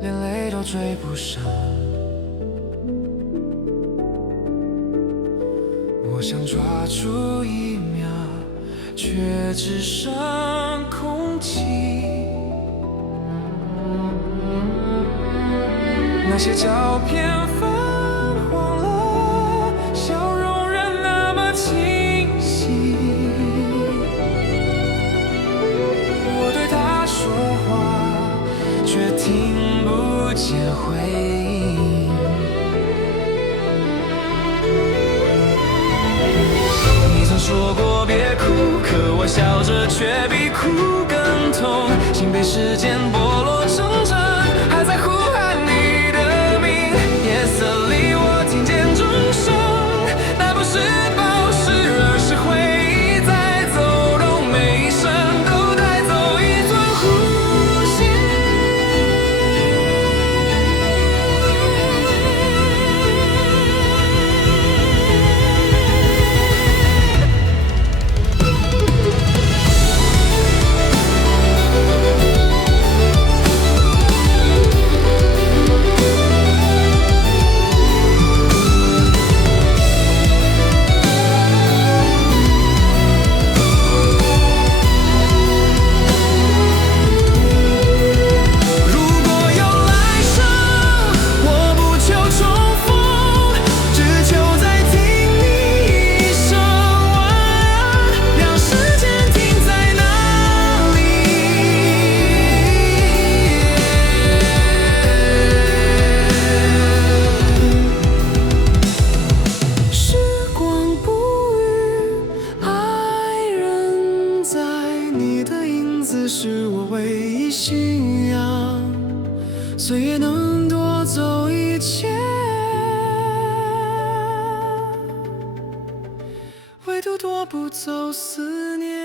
连累都追不上。我想抓住一秒，却只剩空气。那些照片泛黄了，笑容仍那么清晰。我对他说话，却听不见回应。你曾说过别哭，可我笑着却比哭更痛。心被时间剥落成尘，还在呼喊你的名。夜色里我听见钟声，那不是宝石，而是回忆在走动，每一声都带走一寸呼吸。是我唯一信仰，岁月能夺走一切，唯独夺不走思念。